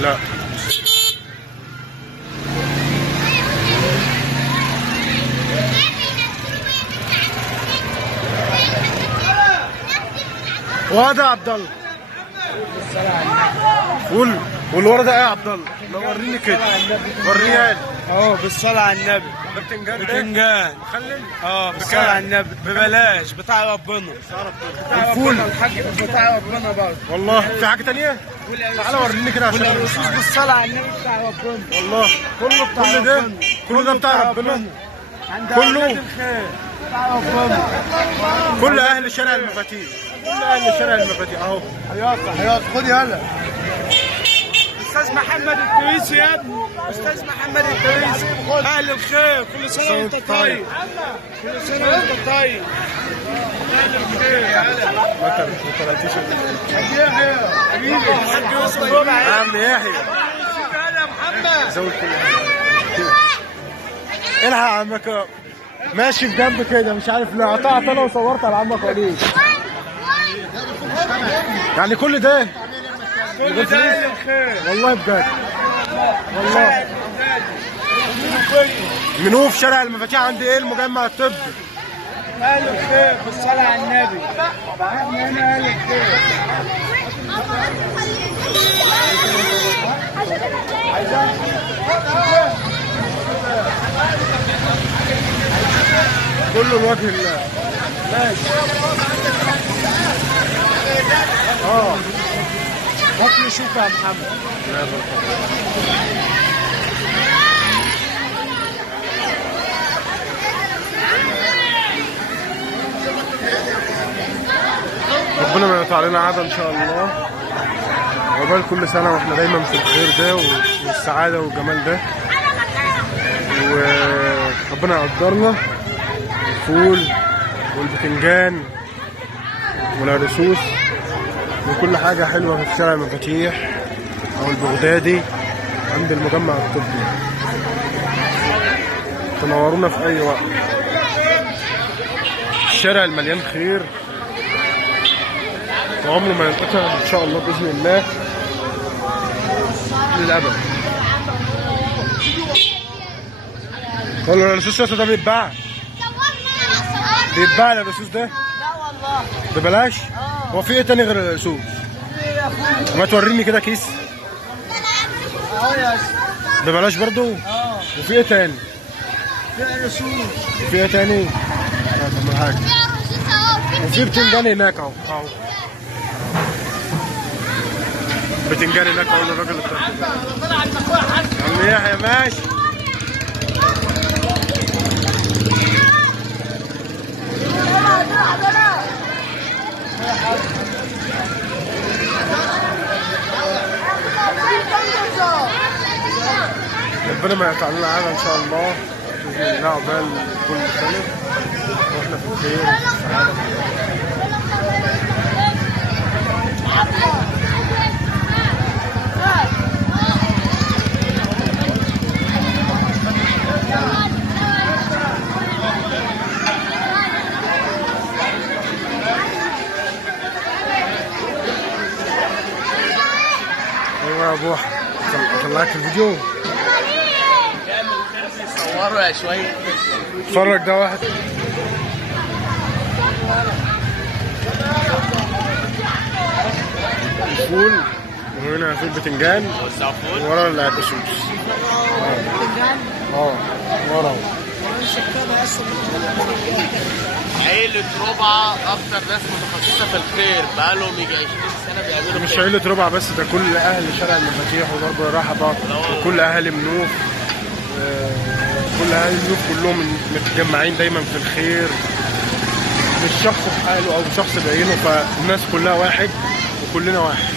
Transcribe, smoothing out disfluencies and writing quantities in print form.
لا. وهذا يا عبد الله. والورده ايه يا عبد الله؟ وريني كده، وريها لي اهو بالصلاه على النبي. بتنجان بتنجان مخلل بالصلاه على النبي ببلاش، بتاع ربنا. الفول الحاج بتاع ربنا برضه. والله. في حاجه ثانيه؟ تعالى وريني كده عشان والرصاص بالصلاه على النبي بتاع ربنا. والله كله بتاع ربنا. كل ده بتاع ربنا. كله بتاع ربنا. كل اهل شارع المفاتيح، كل اهل شارع المفاتيح اهو. حياط خد يلا. استاذ محمد الدويسي يا ابني، استاذ محمد الدويسي. اهل الخير، كل سنه وانت طيب. كل سنه وانت طيب. اهل الخير. ما طلعتيش حبيبي الحاج يوسف ربع يا عم يحيى. يا محمد زود كل حاجه. الحق يا عمك ماشي في جنب كده، مش عارف ليه قطعت انا وصورت على عمك وليد. يعني كل ده اهل الخير والله بجد، والله. من هو في شارع المفاتيح عند ايه المجمع الطبي. اهل الخير بالصلاه على النبي. احنا هنا اهل الخير. كله لوجه الله. ماشي. هات لي شوكه يا محمد. ربنا ما يقطع علينا عادة ان شاء الله، عقبال كل سنة واحنا دايما في الخير ده والسعادة والجمال ده، وربنا يقدرنا. الفول والبتنجان والعرسوس وكل حاجة حلوة في شارع المفاتيح أو البغدادي عند المجمع الطبي. تنورونا في أي وقت. الشارع المليان خير وعمره ما ينقطع إن شاء الله بإذن الله للأبد. هو الرصاص ده بيتباع؟ بيتباع الرصاص ده؟ لا والله ببلاش؟ هو في ايه تاني غير الرصاص؟ ما توريني كده كيس. اهو يا اسطى ببلاش برضو؟ وفي ايه تاني؟ في الرسول. في ايه تاني؟ لا طب ما حاجة. وفي بتنجان هناك اهو. بتنجان هناك اهو للراجل الطرف. عم يحيى ماشي. ربنا ما يقطع لنا عادة ان شاء الله باذن الله، عقبال كل سنه واحنا في الخير والسعاده. ايوه يا ابو احمد، اطلعك الفيديو. صوروا يا شويه. اتفرج ده واحد. الفول وهنا في البتنجان ورا العدسوس. ورا. عيلة ربع أكتر ناس متخصصة في الخير، بقالهم يجي 20 سنة بيعملوا مش خير. عيلة ربع بس، ده كل أهل شارع المفاتيح وضرب رحبة وكل أهل منوف. كل أهل منوف كلهم متجمعين دايما في الخير، مش شخص بحاله أو شخص بعينه، فالناس كلها واحد وكلنا واحد.